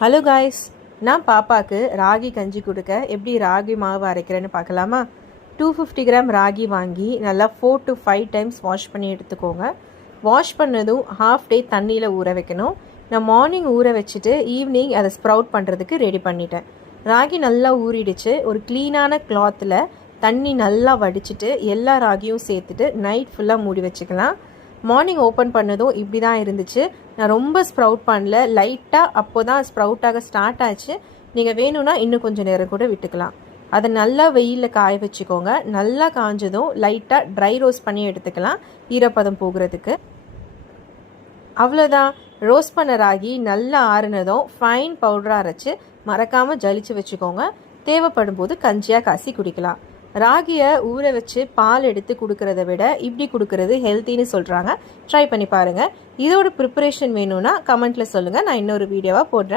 Hello guys, நான் பாப்பாவுக்கு ராகி கஞ்சி கொடுக்க எப்படி ராகி மாவு அரைக்கிறேன்னு பார்க்கலாமா? 250 கிராம் ராகி வாங்கி நல்லா 4 to 5 டைம்ஸ் வாஷ் பண்ணி எடுத்துக்கோங்க. வாஷ் பண்ணதும் ஹாஃப் டே தண்ணியில் ஊற வைக்கணும். நான் மார்னிங் ஊற வச்சுட்டு ஈவினிங் அதை ஸ்ப்ரவுட் பண்ணுறதுக்கு ரெடி பண்ணிட்டேன். ராகி நல்லா ஊறிடுச்சு. ஒரு க்ளீனான கிளாத்தில் தண்ணி நல்லா வடிச்சிட்டு எல்லா ராகியும் சேர்த்துட்டு நைட் ஃபுல்லாக மூடி வச்சுக்கலாம். மார்னிங் ஓப்பன் பண்ணதும் இப்படி தான் இருந்துச்சு. நான் ரொம்ப ஸ்ப்ரவுட் பண்ணல, லைட்டாக அப்போ தான் ஸ்ப்ரவுட்டாக ஸ்டார்ட் ஆச்சு. நீங்கள் வேணும்னா இன்னும் கொஞ்சம் நேரம் கூட விட்டுக்கலாம். அதை நல்லா வெயிலில் காய வச்சுக்கோங்க. நல்லா காஞ்சதும் லைட்டாக ட்ரை ரோஸ்ட் பண்ணி எடுத்துக்கலாம், ஈரப்பதம் போகிறதுக்கு. அவ்வளோதான். ரோஸ்ட் பண்ண ராகி நல்லா ஆறுனதும் ஃபைன் பவுடராக அரைச்சி மறக்காமல் ஜலிச்சு வச்சுக்கோங்க. தேவைப்படும் போது கஞ்சியாக காசி குடிக்கலாம். ராகியை ஊற வச்சு பால் எடுத்து கொடுக்கறத விட இப்படி கொடுக்கறது ஹெல்த்தின்னு சொல்கிறாங்க. ட்ரை பண்ணி பாருங்கள். இதோட ப்ரிப்பரேஷன் வேணும்னா கமெண்ட்டில் சொல்லுங்கள், நான் இன்னொரு வீடியோவாக போடுறேன்.